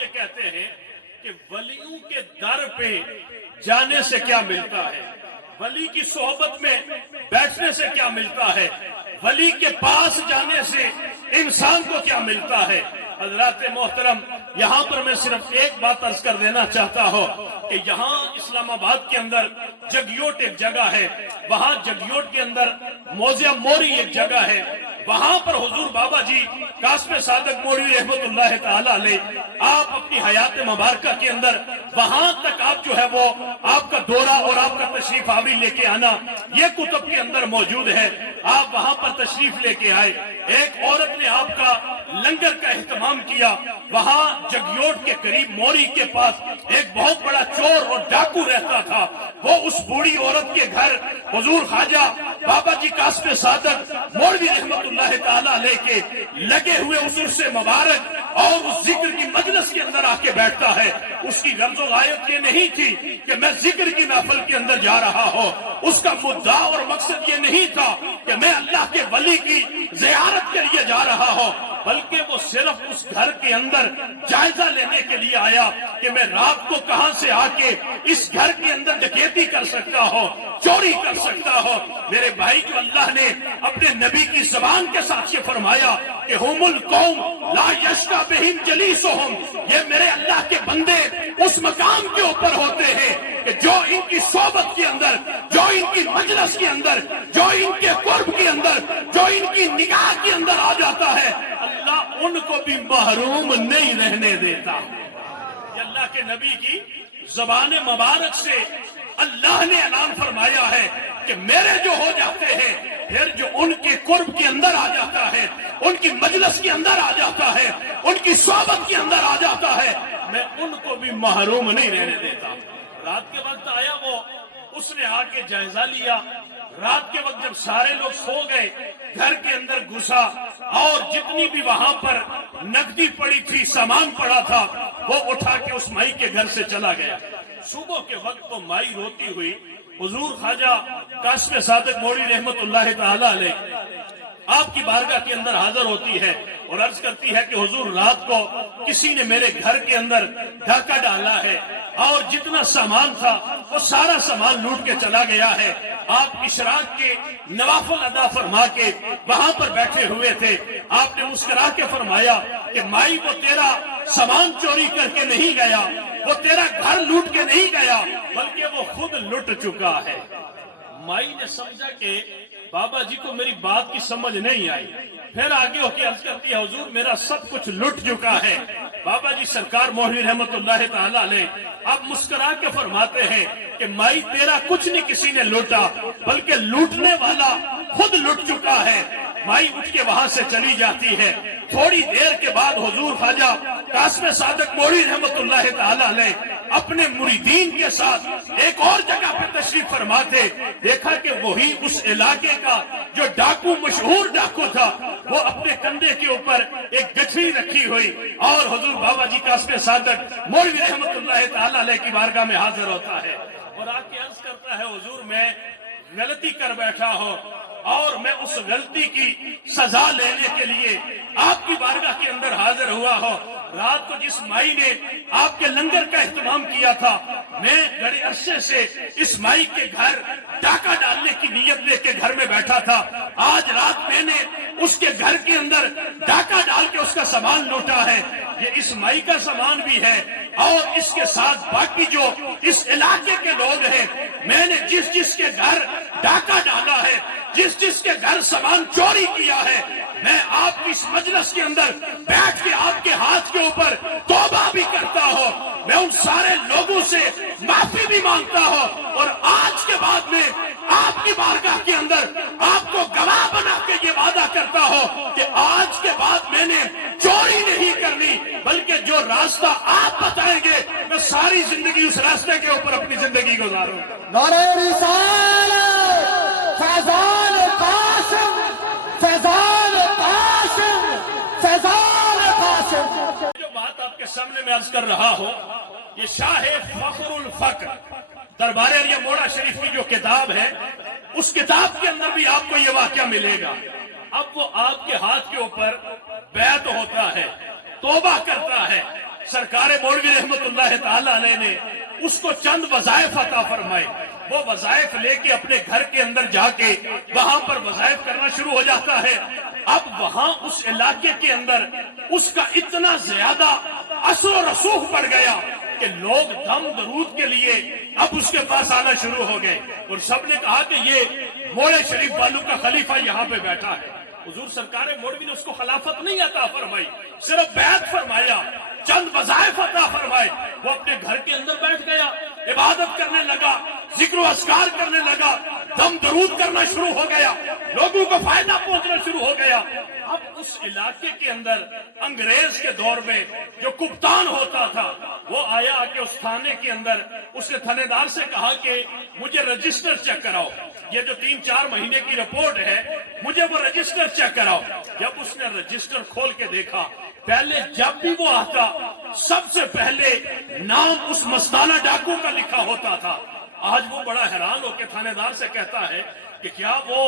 یہ کہتے ہیں کہ ولیوں کے در پہ جانے سے کیا ملتا ہے، ولی کی صحبت میں بیٹھنے سے کیا ملتا ہے، ولی کے پاس جانے سے انسان کو کیا ملتا ہے۔ حضرات محترم، یہاں پر میں صرف ایک بات عرض کر دینا چاہتا ہوں کہ یہاں اسلام آباد کے اندر جگیوٹ ایک جگہ ہے، وہاں جگیوٹ کے اندر موزیا موری ایک جگہ ہے، وہاں پر حضور بابا جی قاسم صادق مولوی رحمت اللہ تعالی علیہ آپ اپنی حیات مبارکہ کے اندر وہاں تک آپ جو ہے وہ آپ کا دورہ اور آپ کا تشریف آوری لے کے آنا یہ کتب کے اندر موجود ہے۔ آپ وہاں پر تشریف لے کے آئے، ایک عورت نے آپ کا لنگر کا اہتمام کیا، وہاں جگیوٹ کے قریب موری کے پاس ایک بہت بڑا چور اور ڈاکو رہتا تھا، وہ اس بوڑھی عورت کے گھر حضور خواجہ بابا جی قاسم صادق مولوی رحمت اللہ تعالیٰ لے کے لگے ہوئے اس عرص مبارک اور اس ذکر کی مجلس کے اندر آ کے بیٹھتا ہے۔ اس کی غرض و غایت یہ نہیں تھی کہ میں ذکر کی محفل کے اندر جا رہا ہوں، اس کا مدعا اور مقصد یہ نہیں تھا کہ میں اللہ کے ولی کی زیارت کے لیے جا رہا ہوں، بلکہ وہ صرف اس گھر کے اندر جائزہ لینے کے لیے آیا کہ میں رات کو کہاں سے آ کے اس گھر کے اندر ڈکیتی کر سکتا ہوں، چوری کر سکتا ہوں۔ میرے بھائی جو اللہ نے اپنے نبی کی زبان کے ساتھ یہ فرمایا کہ ہم القوم لا یشقی بہم جلیسہم، یہ میرے اللہ کے بندے اس مقام کے اوپر ہوتے ہیں کہ جو ان کی صحبت کے اندر، جو ان کی مجلس کے اندر، جو ان کے قرب کے اندر، جو ان کی نگاہ کے اندر آ جاتا ہے، اللہ ان کو بھی محروم نہیں رہنے دیتا۔ یہ اللہ کے نبی کی زبان مبارک سے اللہ نے اعلان فرمایا ہے کہ میرے جو ہو جاتے ہیں، پھر جو ان کے قرب کے اندر آ جاتا ہے، ان کی مجلس کے اندر آ جاتا ہے، ان کی صحبت کے اندر آ جاتا ہے، میں ان کو بھی محروم نہیں رہنے دیتا۔ رات کے وقت آیا وہ، اس نے آ کے جائزہ لیا، رات کے وقت جب سارے لوگ سو گئے گھر کے اندر گھسا اور جتنی بھی وہاں پر نقدی پڑی تھی، سامان پڑا تھا، وہ اٹھا کے اس مائی کے گھر سے چلا گیا۔ صبح کے وقت وہ مائی روتی ہوئی حضور خواجہ قاسم صادق مولوی رحمت اللہ تعالی علیہ آپ کی بارگاہ کے اندر حاضر ہوتی ہے اور عرض کرتی ہے کہ حضور رات کو کسی نے میرے گھر کے اندر ڈاکہ ڈالا ہے اور جتنا سامان تھا وہ سارا سامان لوٹ کے چلا گیا ہے۔ آپ اشراق کے نوافل ادا فرما کے وہاں پر بیٹھے ہوئے تھے، آپ نے مسکرا کے فرمایا کہ مائی وہ تیرا سامان چوری کر کے نہیں گیا، وہ تیرا گھر لوٹ کے نہیں گیا، بلکہ وہ خود لٹ چکا ہے۔ مائی نے سمجھا کہ بابا جی کو میری بات کی سمجھ نہیں آئی، پھر آگے ہو کے عرض کرتی ہے حضور میرا سب کچھ لٹ چکا ہے۔ بابا جی سرکار مولوی رحمت اللہ تعالی علیہ اب مسکرا کے فرماتے ہیں کہ مائی تیرا کچھ نہیں کسی نے لوٹا، بلکہ لوٹنے والا خود لٹ چکا ہے۔ مائی اٹھ کے وہاں سے چلی جاتی ہے۔ تھوڑی دیر کے بعد حضور خواجہ قاسم صادق مولوی رحمت اللہ تعالی علیہ اپنے مریدین کے ساتھ ایک اور جگہ پہ تشریف فرماتے، دیکھا کہ وہی اس علاقے کا جو ڈاکو مشہور ڈاکو تھا وہ اپنے کندھے کے اوپر ایک گٹھری رکھی ہوئی اور حضور بابا جی قاسم صادق مولوی رحمت اللہ تعالی علیہ کی بارگاہ میں حاضر ہوتا ہے اور آ کے عرض کرتا ہے حضور میں غلطی کر بیٹھا ہوں اور میں اس غلطی کی سزا لینے کے لیے آپ کی بارگاہ کے اندر حاضر ہوا ہوں۔ رات کو جس مائی نے آپ کے لنگر کا اہتمام کیا تھا، میں بڑے عرصے سے اس مائی کے گھر ڈاکہ ڈالنے کی نیت لے کے گھر میں بیٹھا تھا، آج رات میں نے اس کے گھر کے اندر ڈاکہ ڈال کے اس کا سامان لوٹا ہے۔ یہ اس مائی کا سامان بھی ہے اور اس کے ساتھ باقی جو اس علاقے کے لوگ ہیں، میں نے جس جس کے گھر ڈاکہ ڈالا ہے، جس جس کے گھر سامان چوری کیا ہے، میں آپ کی اس مجلس کے اندر بیٹھ کے آپ کے ہاتھ کے اوپر توبہ بھی کرتا ہوں، میں ان سارے لوگوں سے معافی بھی مانگتا ہوں اور آج کے بعد میں آپ کی بارگاہ کے اندر آپ کو گواہ بنا کے یہ وعدہ کرتا ہوں کہ آج کے بعد میں نے چوری نہیں کرنی، بلکہ جو راستہ آپ بتائیں گے میں ساری زندگی اس راستے کے اوپر اپنی زندگی گزاروں۔ نعرہ رسالت، فیضان قاسم، فیضان قاسم، فیضان قاسم۔ جو بات آپ کے سامنے میں عرض کر رہا ہوں، یہ شاہ فخر الفقر دربار علیہ موڑا شریف کی جو کتاب ہے، اس کتاب کے اندر بھی آپ کو یہ واقعہ ملے گا۔ اب وہ آپ کے ہاتھ کے اوپر بیعت ہوتا ہے، توبہ کرتا ہے، سرکار مولوی رحمت اللہ تعالی علیہ نے اس کو چند وظائف عطا فرمائے. وہ وظائف لے کے اپنے گھر کے اندر جا کے وہاں پر وظائف کرنا شروع ہو جاتا ہے. اب وہاں اس علاقے کے اندر اس کا اتنا زیادہ اثر و رسوخ پڑ گیا کہ لوگ دم درود کے لیے اب اس کے پاس آنا شروع ہو گئے اور سب نے کہا کہ یہ موڑے شریف والوں کا خلیفہ یہاں پہ بیٹھا ہے. حضور سرکار مولوی نے اس کو خلافت نہیں عطا فرمائی، صرف بیعت فرمایا، چند وظائف عطا فرمائے. وہ اپنے گھر کے اندر بیٹھ گیا، عبادت کرنے لگا، ذکر و اذکار کرنے لگا، دم درود کرنا شروع ہو گیا، لوگوں کو فائدہ پہنچنا شروع ہو گیا. اب اس علاقے کے اندر انگریز کے دور میں جو کپتان ہوتا تھا وہ آیا کہ اس تھانے کے اندر اس نے تھانے دار سے کہا کہ مجھے رجسٹر چیک کراؤ، یہ جو 3-4 مہینے کی رپورٹ ہے مجھے وہ رجسٹر چیک کراؤ. جب اس نے رجسٹر کھول کے دیکھا، پہلے جب بھی وہ آتا سب سے پہلے نام اس مستانہ ڈاکو کا لکھا ہوتا تھا. آج وہ بڑا حیران ہو کے تھانے دار سے کہتا ہے کہ کیا وہ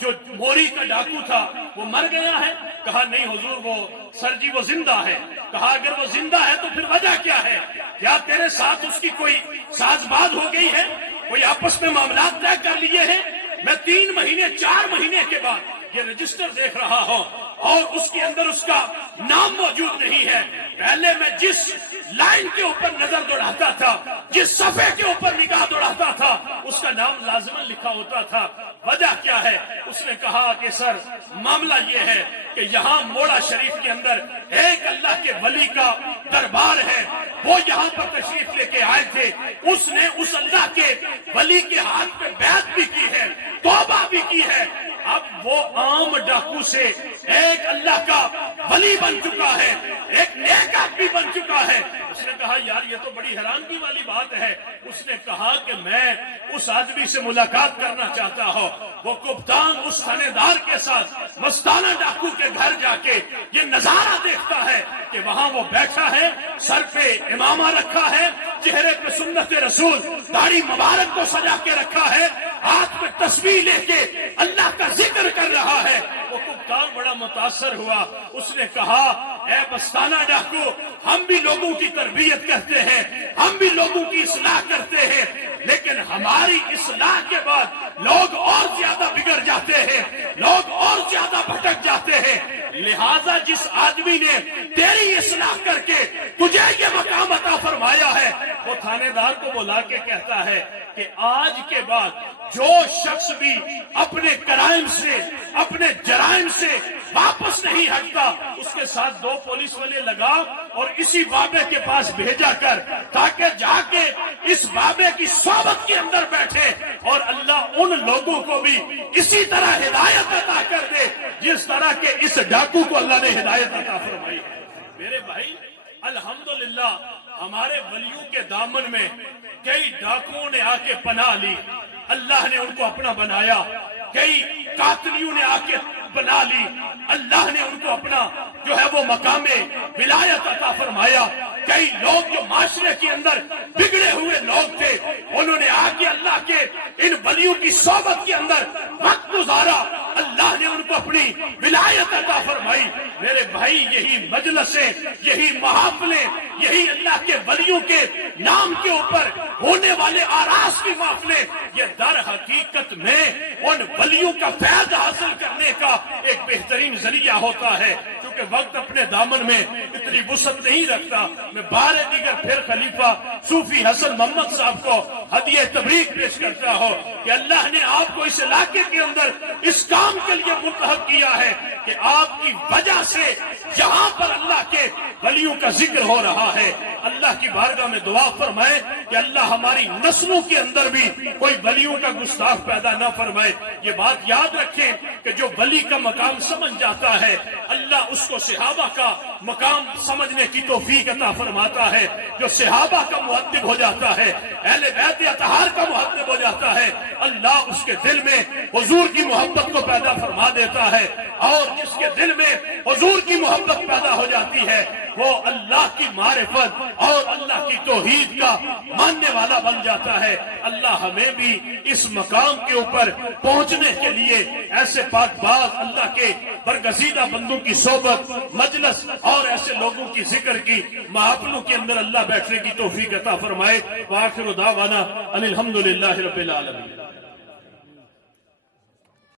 جو موری کا ڈاکو تھا وہ مر گیا ہے؟ کہا نہیں حضور، وہ سر جی وہ زندہ ہے. کہا اگر وہ زندہ ہے تو پھر وجہ کیا ہے؟ کیا تیرے ساتھ اس کی کوئی ساز باز ہو گئی ہے؟ کوئی آپس میں معاملات طے کر لیے ہیں؟ میں 3 مہینے 4 مہینے کے بعد یہ رجسٹر دیکھ رہا ہوں اور اس کے اندر اس کا نام موجود نہیں ہے. پہلے میں جس لائن کے اوپر نظر دوڑاتا تھا، جس صفحے کے اوپر نگاہ دوڑاتا تھا، اس کا نام لازماً لکھا ہوتا تھا. وجہ کیا ہے؟ اس نے کہا کہ سر معاملہ یہ ہے کہ یہاں موڑا شریف کے اندر ایک اللہ کے ولی کا دربار ہے، وہ یہاں پر تشریف لے کے آئے تھے، اس نے اس اللہ کے ولی کے ہاتھ پہ بیعت بھی کی ہے، توبہ بھی کی ہے. اب وہ عام ڈاکو سے ایک اللہ کا ولی بن چکا ہے، ایک نیک آدمی بن چکا ہے. اس نے کہا یار یہ تو بڑی حیرانگی والی بات ہے. اس نے کہا کہ میں اس آدمی سے ملاقات کرنا چاہتا ہوں. وہ کپتان اس تھانے دار کے ساتھ مستانہ ڈاکو کے گھر جا کے یہ نظارہ دیکھتا ہے کہ وہاں وہ بیٹھا ہے، سر پہ امامہ رکھا ہے، چہرے پہ سنت رسول، داڑھی مبارک کو سجا کے رکھا ہے، ہاتھ میں تسبیح لے کے اللہ کا ذکر کر رہا ہے. وہ کپتان بڑا متاثر ہوا. اس نے کہا اے مستانہ ڈاکو، ہم بھی لوگوں کی تربیت کرتے ہیں، ہم بھی لوگوں کی اصلاح کرتے ہیں، لیکن ہماری اصلاح کے بعد لوگ اور زیادہ بگڑ جاتے ہیں، لوگ اور زیادہ بھٹک جاتے ہیں. لہذا جس آدمی نے تیری اصلاح کر کے تجھے یہ مقام عطا فرمایا ہے، وہ تھانے دار کو بلا کے کہتا ہے کہ آج کے بعد جو شخص بھی اپنے کرائم سے، اپنے جرائم سے واپس نہیں ہٹتا، اس کے ساتھ 2 پولیس والے لگا اور اسی بابے کے پاس بھیجا کر تاکہ جا کے اس بابے کی صحبت کے اندر بیٹھے اور اللہ ان لوگوں کو بھی اسی طرح ہدایت عطا کر دے جس طرح کے اس ڈاکو کو اللہ نے ہدایت عطا فرمائی ہے. میرے بھائی الحمدللہ ہمارے ولیوں کے دامن میں کئی ڈاکوؤں نے آ کے پناہ لی، اللہ نے ان کو اپنا بنایا. کئی قاتلیوں نے آ کے بنا لی، اللہ نے ان کو اپنا جو ہے وہ مقام ولایت عطا فرمایا. کئی لوگ جو معاشرے کے اندر بگڑے ہوئے لوگ تھے، انہوں نے آ کے اللہ کے ان ولیوں کی صحبت کے اندر وقت گزارا، اللہ نے ان کو اپنی ولایت عطا فرمائی. میرے بھائی یہی مجلسیں، یہی محافلیں، یہی اللہ کے ولیوں کے نام کے اوپر ہونے والے آراس کی محفلیں، یہ در حقیقت میں ان ولیوں کا فیض حاصل کرنے کا ایک بہترین ذریعہ ہوتا ہے. کیونکہ وقت اپنے دامن میں اتنی وسعت نہیں رکھتا. میں بار دیگر پھر خلیفہ صوفی حسن محمد صاحب کو ہدیہ تبریک پیش کرتا ہوں کہ اللہ نے آپ کو اس علاقے کے اندر اس کام کے لیے منتخب کیا ہے کہ آپ کی وجہ سے یہاں پر اللہ کے ولیوں کا ذکر ہو رہا ہے. اللہ کی بارگاہ میں دعا فرمائے کہ اللہ ہماری نسلوں کے اندر بھی کوئی ولیوں کا گستاخ پیدا نہ فرمائے. یہ بات یاد رکھیں کہ جو ولی کا مقام سمجھ جاتا ہے اللہ اس کو صحابہ کا مقام سمجھنے کی توفیق عطا فرماتا ہے. جو صحابہ کا مؤدب ہو جاتا ہے، اہل بیت اطہار کا مؤدب ہو جاتا ہے، اللہ اس کے دل میں حضور کی محبت کو پیدا فرما دیتا ہے. اور جس کے دل میں حضور کی محبت پیدا ہو جاتی ہے وہ اللہ کی معرفت اور اللہ کی توحید کا ماننے والا بن جاتا ہے۔ اللہ ہمیں بھی اس مقام کے اوپر پہنچنے کے لیے ایسے پاک باز اللہ کے برگزیدہ بندوں کی صحبت، مجلس اور ایسے لوگوں کی ذکر کی محفلوں کے اندر اللہ بیٹھنے کی توفیق عطا فرمائے۔ وآخر دعوانا ان الحمدللہ رب العالمین۔